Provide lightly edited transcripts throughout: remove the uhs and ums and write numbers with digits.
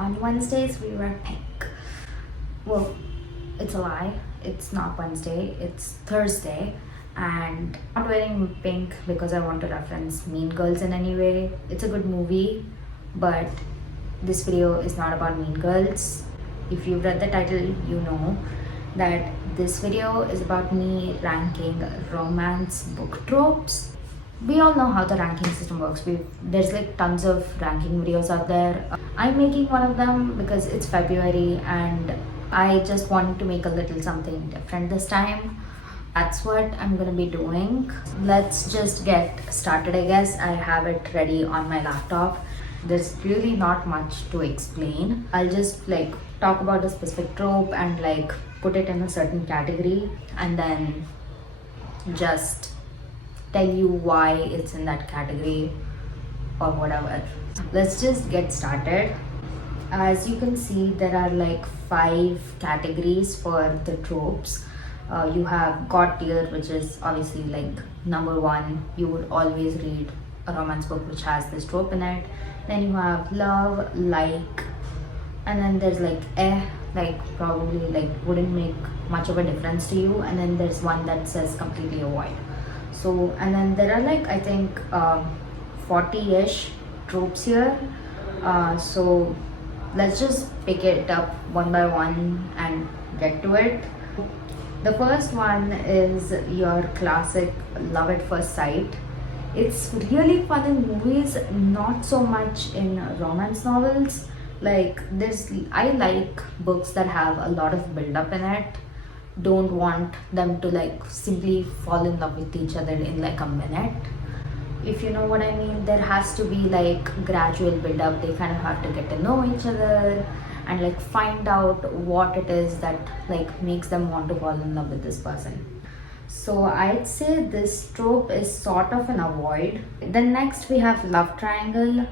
On Wednesdays, we wear pink. Well, it's a lie. It's not Wednesday, it's Thursday. And I'm not wearing pink because I want to reference Mean Girls in any way. It's a good movie, but this video is not about Mean Girls. If you've read the title, you know that this video is about me ranking romance book tropes. We all know how the ranking system works. There's like tons of ranking videos out there. I'm making one of them because it's February and I just wanted to make a little something different this time. That's what I'm gonna be doing. Let's just get started, I guess. I have it ready on my laptop. There's really not much to explain. I'll just like talk about a specific trope and like put it in a certain category and then just tell you why it's in that category or whatever. Let's just get started. As you can see, there are like 5 categories for the tropes. You have God tier, which is obviously like number 1. You would always read a romance book which has this trope in it. Then you have love, like, and then there's like like probably like wouldn't make much of a difference to you, and then there's one that says completely avoid. So, and then there are like I think 40-ish tropes here. So let's just pick it up one by one and get to it. The first one is your classic love at first sight. It's really fun in movies, not so much in romance novels. Like I like books that have a lot of build up in it. Don't want them to like simply fall in love with each other in like a minute. If you know what I mean, there has to be like gradual build up. They kind of have to get to know each other and like find out what it is that like makes them want to fall in love with this person. So I'd say this trope is sort of an avoid. Then next we have love triangle.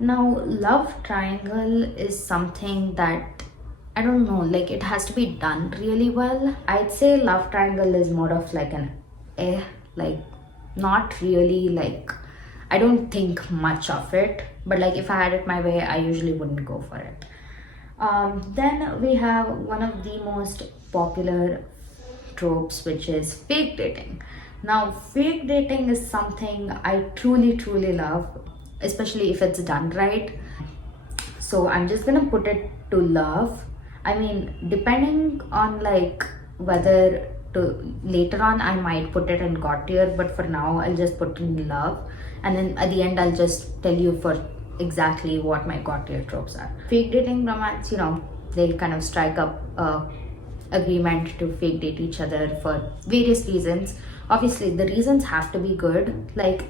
Now love triangle is something that I don't know, like it has to be done really well. I'd say love triangle is more of like an like not really like, I don't think much of it, but like if I had it my way, I usually wouldn't go for it. Then we have one of the most popular tropes, which is fake dating. Now fake dating is something I truly love, especially if it's done right. So I'm just gonna put it to love. I mean, depending on like whether to later on I might put it in God tier, but for now I'll just put it in love, and then at the end I'll just tell you for exactly what my God tier tropes are. Fake dating romance, you know, they kind of strike up agreement to fake date each other for various reasons. Obviously the reasons have to be good. Like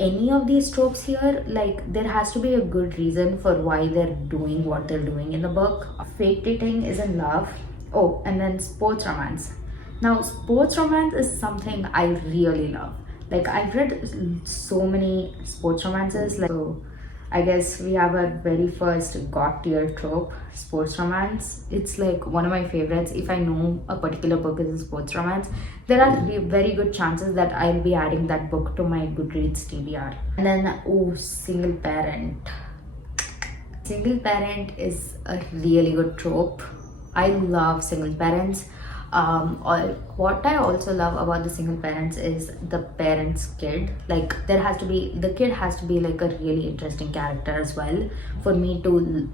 any of these tropes here, like there has to be a good reason for why they're doing what they're doing in the book. Fake dating is in love. Oh, and then sports romance. Now sports romance is something I really love. Like I've read so many sports romances, like, so I guess we have our very first God tier trope, sports romance. It's like one of my favorites. If I know a particular book is a sports romance, there are very good chances that I'll be adding that book to my Goodreads TBR. And then, oh, single parent. Single parent is a really good trope. I love single parents. What I also love about the single parents is the parent's kid. Like the kid has to be like a really interesting character as well for me to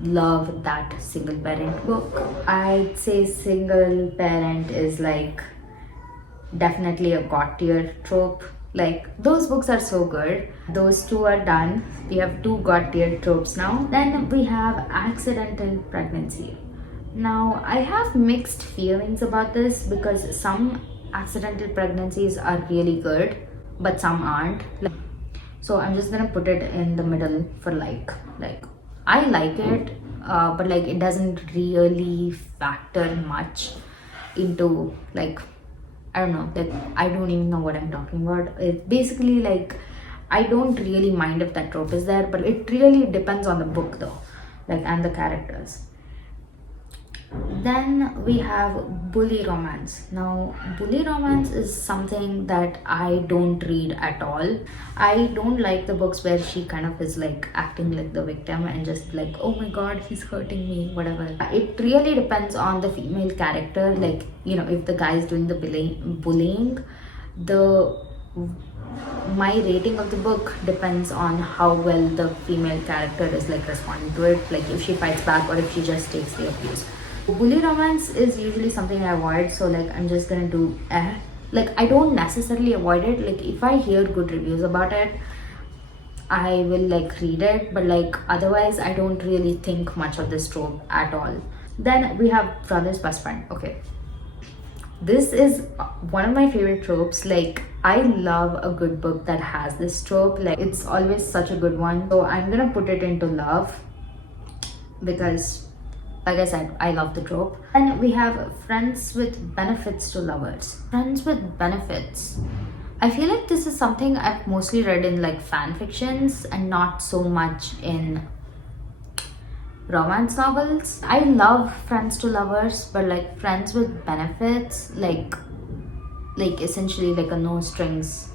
love that single parent book. I'd say single parent is like definitely a God tier trope. Like those books are so good. Those 2 are done. We have 2 God tier tropes now. Then we have accidental pregnancy. Now, I have mixed feelings about this because some accidental pregnancies are really good, but some aren't. So I'm just gonna put it in the middle for like I like it, but like it doesn't really factor much into like, I don't know, like I don't even know what I'm talking about. It's basically like I don't really mind if that trope is there, but it really depends on the book though, like and the characters. Then we have bully romance. Now, bully romance is something that I don't read at all. I don't like the books where she kind of is like acting like the victim and just like, oh my god, he's hurting me, whatever. It really depends on the female character. Like, if the guy is doing the bullying, the my rating of the book depends on how well the female character is like responding to it, like if she fights back or if she just takes the abuse. Bully romance is usually something I avoid, so like I'm just gonna do like I don't necessarily avoid it. Like if I hear good reviews about it, I will like read it, but like otherwise I don't really think much of this trope at all. Then we have brother's best friend. Okay, this is one of my favorite tropes. Like I love a good book that has this trope. Like it's always such a good one, so I'm gonna put it into love because like I said, I love the trope. And we have friends with benefits to lovers. Friends with benefits. I feel like this is something I've mostly read in like fan fictions and not so much in romance novels. I love friends to lovers, but like friends with benefits, like essentially like a no strings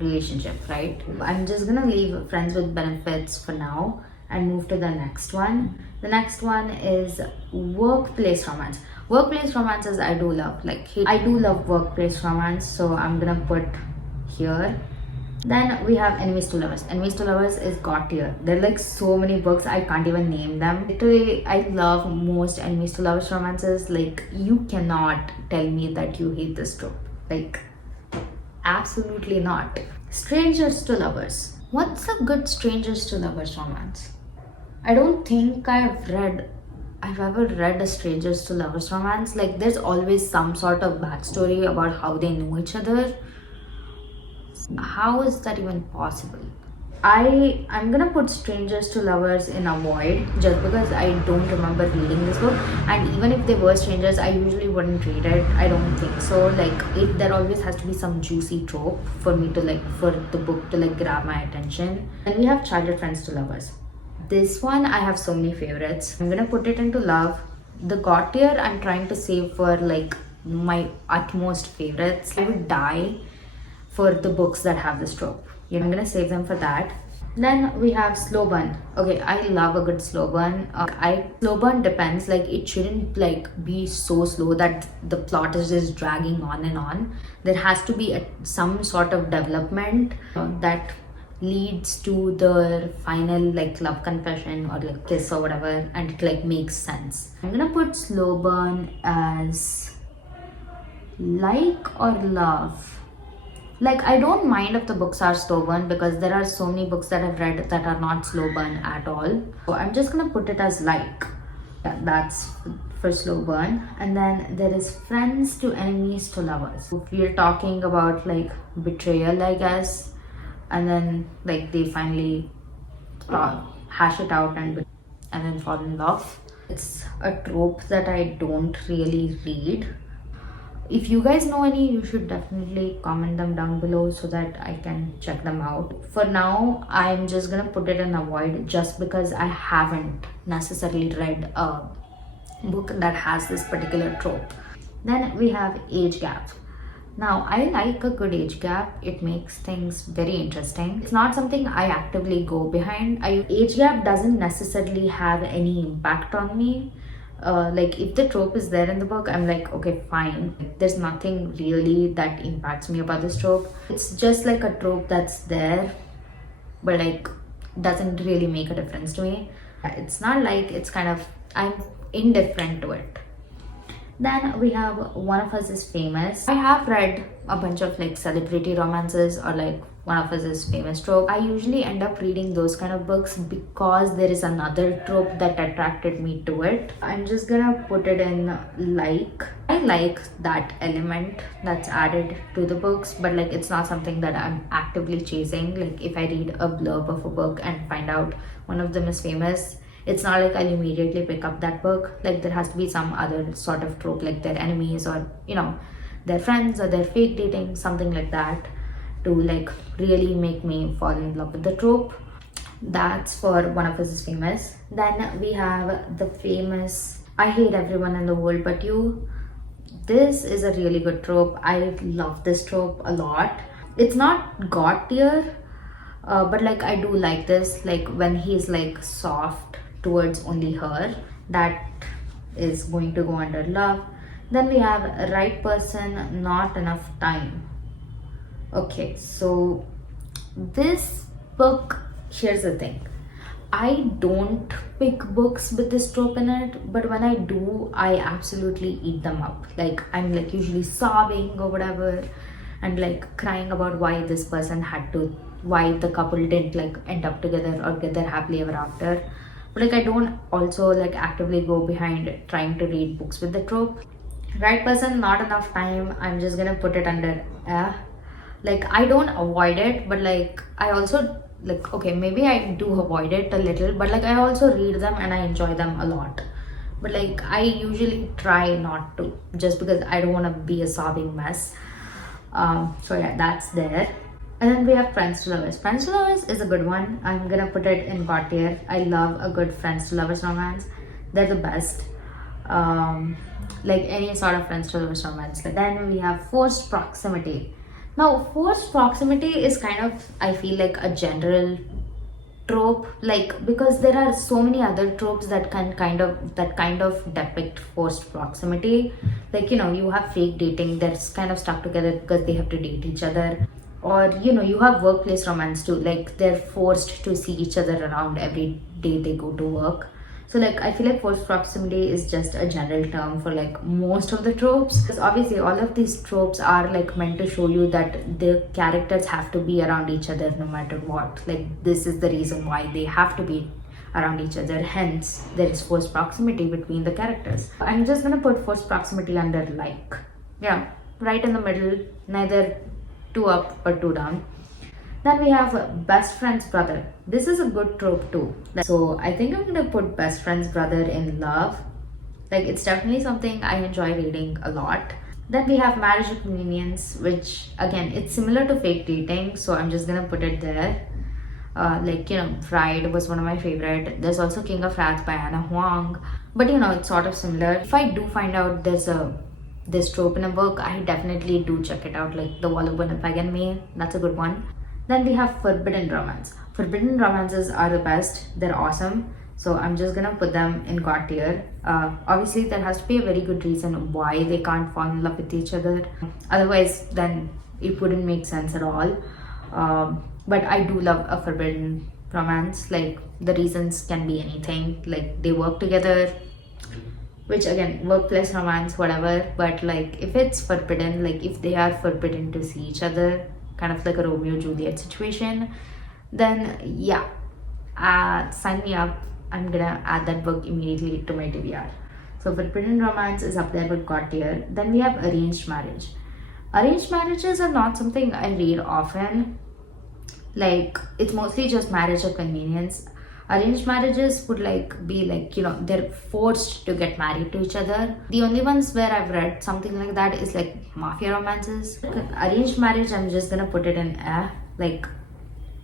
relationship, right? I'm just gonna leave friends with benefits for now and move to the next one. The next one is workplace romance. Workplace romances I do love. Like I do love workplace romance, so I'm gonna put here. Then we have enemies to lovers. Enemies to lovers is god tier. There are like so many books I can't even name them. Literally, I love most enemies to lovers romances. Like you cannot tell me that you hate this trope. Like absolutely not. Strangers to lovers. What's a good strangers to lovers romance? I don't think I've ever read a strangers to lovers romance. Like there's always some sort of backstory about how they know each other. How is that even possible? I'm gonna put strangers to lovers in avoid just because I don't remember reading this book, and even if they were strangers I usually wouldn't read it. I don't think so. Like there always has to be some juicy trope for me to like for the book to like grab my attention. And we have childhood friends to lovers. This one I have so many favorites. I'm gonna put it into love. The god tier I'm trying to save for like my utmost favorites. I would die for the books that have this trope. I'm gonna save them for that. Then we have slow burn. Okay, I love a good slow burn. Slow burn depends. Like it shouldn't like be so slow that the plot is just dragging on and on. There has to be some sort of development that leads to the final like love confession or like kiss or whatever, and it like makes sense. I'm gonna put slow burn as like or love. Like I don't mind if the books are slow burn because there are so many books that I've read that are not slow burn at all. So I'm just gonna put it as like. Yeah, that's for slow burn. And then there is friends to enemies to lovers. If we're talking about like betrayal, I guess, and then like they finally hash it out and then fall in love. It's a trope that I don't really read. If you guys know any, you should definitely comment them down below so that I can check them out. For now, I'm just gonna put it in avoid just because I haven't necessarily read a book that has this particular trope. Then we have age gap. Now, I like a good age gap. It makes things very interesting. It's not something I actively go behind. Age gap doesn't necessarily have any impact on me. Like if the trope is there in the book, I'm like, okay, fine. There's nothing really that impacts me about this trope. It's just like a trope that's there, but like doesn't really make a difference to me. It's not like it's kind of, I'm indifferent to it. Then we have One of Us is Famous. I have read a bunch of like celebrity romances or like One of Us is Famous trope. I usually end up reading those kind of books because there is another trope that attracted me to it. I'm just gonna put it in like. I like that element that's added to the books, but like it's not something that I'm actively chasing. Like if I read a blurb of a book and find out one of them is famous, it's not like I'll immediately pick up that book. Like there has to be some other sort of trope, like their enemies or their friends or their fake dating, something like that, to like really make me fall in love with the trope. That's for One of Us is Famous. Then we have the famous I hate everyone in the world but you. This is a really good trope. I love this trope a lot. It's not god tier, but like I do like this. Like when he's like soft towards only her, that is going to go under love. Then we have right person, not enough time. Okay, so this book, here's the thing. I don't pick books with this trope in it, but when I do, I absolutely eat them up. Like I'm like usually sobbing or whatever, and like crying about why this person had to, why the couple didn't like end up together or get their happily ever after. But like I don't also like actively go behind trying to read books with the trope. Right person, not enough time. I'm just gonna put it under like I don't avoid it, but like I also like, okay, maybe I do avoid it a little, but like I also read them and I enjoy them a lot. But like I usually try not to, just because I don't want to be a sobbing mess. So yeah, that's there. And then we have friends to lovers. Friends to lovers is a good one. I'm gonna put it in god tier. I love a good friends to lovers romance. They're the best. Like any sort of friends to lovers romance. Then we have forced proximity. Now, forced proximity is kind of, I feel like, a general trope, like because there are so many other tropes that can kind of depict forced proximity. Like, you know, you have fake dating that's kind of stuck together because they have to date each other. Or, you know, you have workplace romance too, like they're forced to see each other around every day they go to work. So like I feel like forced proximity is just a general term for like most of the tropes. Because obviously all of these tropes are like meant to show you that the characters have to be around each other no matter what. Like this is the reason why they have to be around each other. Hence there is forced proximity between the characters. I'm just gonna put forced proximity under like. Yeah, right in the middle, neither too up or too down. Then we have best friend's brother. This is a good trope too. So I think I'm gonna put best friend's brother in love. Like it's definitely something I enjoy reading a lot. Then we have marriage of convenience, which again it's similar to fake dating, so I'm just gonna put it there. Like, you know, Bride was one of my favorite. There's also King of Wrath by Anna Huang, but you know it's sort of similar. If I do find out there's this trope in a book, I definitely do check it out. Like The Wall of Winnipeg and Me, that's a good one. Then we have forbidden romance. Forbidden romances are the best. They're awesome. So I'm just gonna put them in god tier. Obviously, there has to be a very good reason why they can't fall in love with each other. Otherwise, then it wouldn't make sense at all. But I do love a forbidden romance. Like the reasons can be anything. Like they work together, which again, workplace romance, whatever. But like if it's forbidden, like if they are forbidden to see each other, kind of like a Romeo Juliet situation, then yeah, sign me up. I'm gonna add that book immediately to my TBR. So forbidden romance is up there with god tier. Then we have arranged marriage. Arranged marriages are not something I read often. Like it's mostly just marriage of convenience. Arranged marriages would like be like, you know, they're forced to get married to each other. The only ones where I've read something like that is like mafia romances. Arranged marriage, I'm just gonna put it in like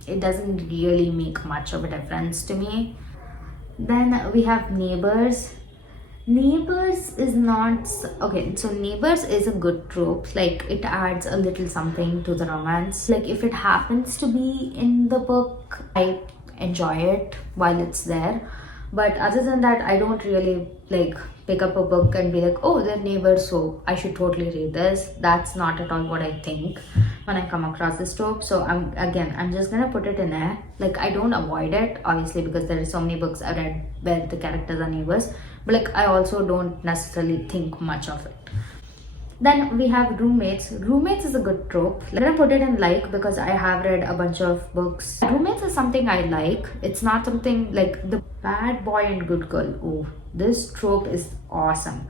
it doesn't really make much of a difference to me. Then we have neighbors. Neighbors is not okay, so neighbors is a good trope. Like it adds a little something to the romance. Like if it happens to be in the book, I enjoy it while it's there. But other than that, I don't really like pick up a book and be like, oh, they're neighbors, so I should totally read this. That's not at all what I think when I come across this trope. So I'm just gonna put it in there. Like I don't avoid it, obviously, because there are so many books I read where the characters are neighbors. But like I also don't necessarily think much of it. Then we have roommates. Roommates is a good trope. I'm gonna put it in like because I have read a bunch of books. Roommates is something I like. It's not something like the bad boy and good girl. Oh, this trope is awesome.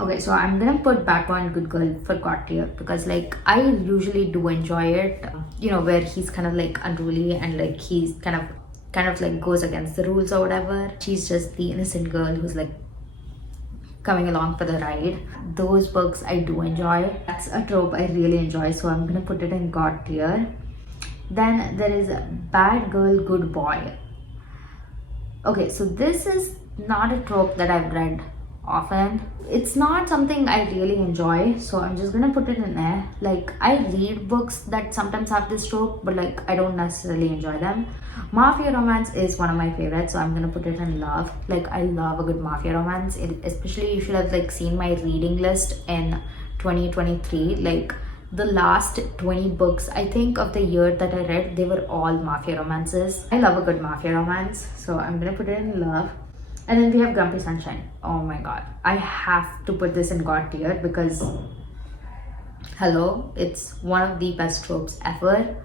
Okay, so I'm gonna put bad boy and good girl for god tier because like I usually do enjoy it. You know, where he's kind of like unruly and like he's kind of like goes against the rules or whatever. She's just the innocent girl who's like coming along for the ride. Those books I do enjoy. That's a trope I really enjoy, so I'm gonna put it in god tier. Then there is bad girl, good boy. Okay, so this is not a trope that I've read often. It's not something I really enjoy, so I'm just gonna put it in there. Like, I read books that sometimes have this trope, but like I don't necessarily enjoy them. Mafia romance is one of my favorites, so I'm gonna put it in love. Like, I love a good mafia romance. Especially, you should have like seen my reading list in 2023. Like, the last 20 books I think of the year that I read, they were all mafia romances. I love a good mafia romance, so I'm gonna put it in love. And then we have Grumpy Sunshine. Oh my god, I have to put this in God tier because hello, it's one of the best tropes ever.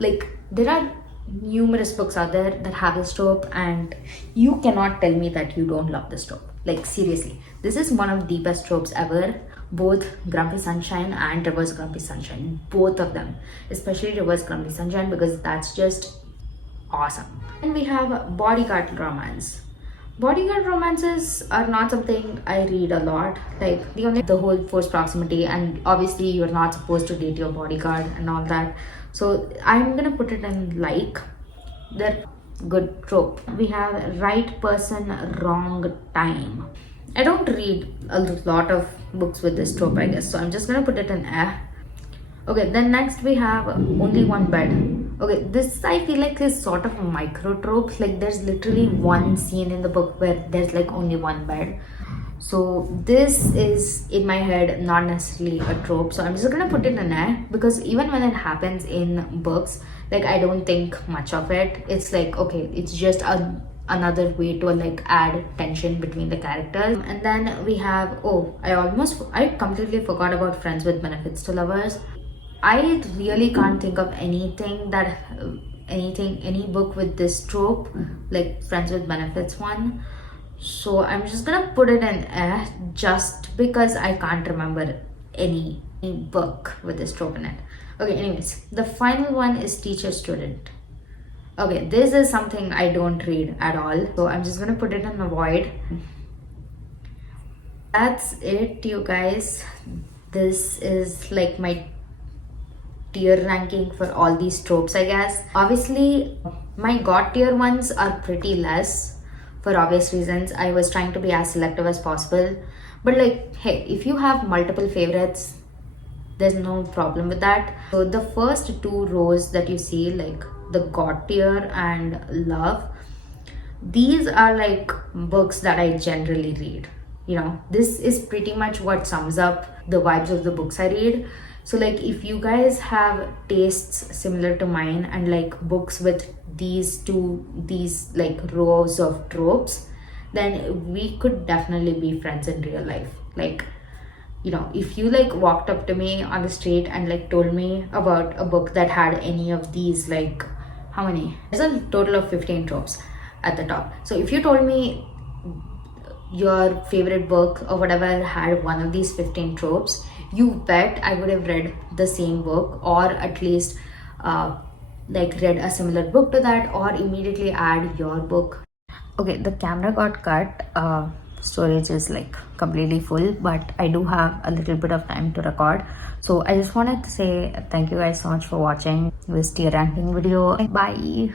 Like, there are numerous books out there that have this trope, and you cannot tell me that you don't love this trope. Like, seriously, this is one of the best tropes ever. Both Grumpy Sunshine and Reverse Grumpy Sunshine, both of them, especially Reverse Grumpy Sunshine, because that's just awesome. And we have bodyguard romance. Bodyguard romances are not something I read a lot. Like, the whole forced proximity, and obviously you're not supposed to date your bodyguard and all that. So I'm gonna put it in like that good trope. We have right person, wrong time. I don't read a lot of books with this trope, I guess. So I'm just gonna put it in A. Okay, then next we have only one bed. Okay, this I feel like is sort of a micro trope. Like, there's literally one scene in the book where there's like only one bed. So this is in my head not necessarily a trope. So I'm just gonna put it in there because even when it happens in books, like, I don't think much of it. It's like, okay, it's just another way to like add tension between the characters. And then we have, oh, I completely forgot about Friends with Benefits to Lovers. I really can't think of any book with this trope, like Friends with Benefits one. So I'm just gonna put it in A just because I can't remember any book with this trope in it. Okay, anyways, the final one is teacher student. Okay, this is something I don't read at all, so I'm just gonna put it in avoid. That's it, you guys. This is like my tier ranking for all these tropes, I guess. Obviously, my god tier ones are pretty less for obvious reasons. I was trying to be as selective as possible. But like, hey, if you have multiple favorites, there's no problem with that. So the first two rows that you see, like the god tier and love, these are like books that I generally read. This is pretty much what sums up the vibes of the books I read. So like, if you guys have tastes similar to mine and like books with these like rows of tropes, then we could definitely be friends in real life. Like, if you like walked up to me on the street and like told me about a book that had any of these, like, how many? There's a total of 15 tropes at the top. So if you told me your favorite book or whatever had one of these 15 tropes, you bet I would have read the same book, or at least like read a similar book to that, or immediately add your book. Okay, the camera got cut. Storage is like completely full, but I do have a little bit of time to record. So I just wanted to say thank you guys so much for watching this tier ranking video. Bye.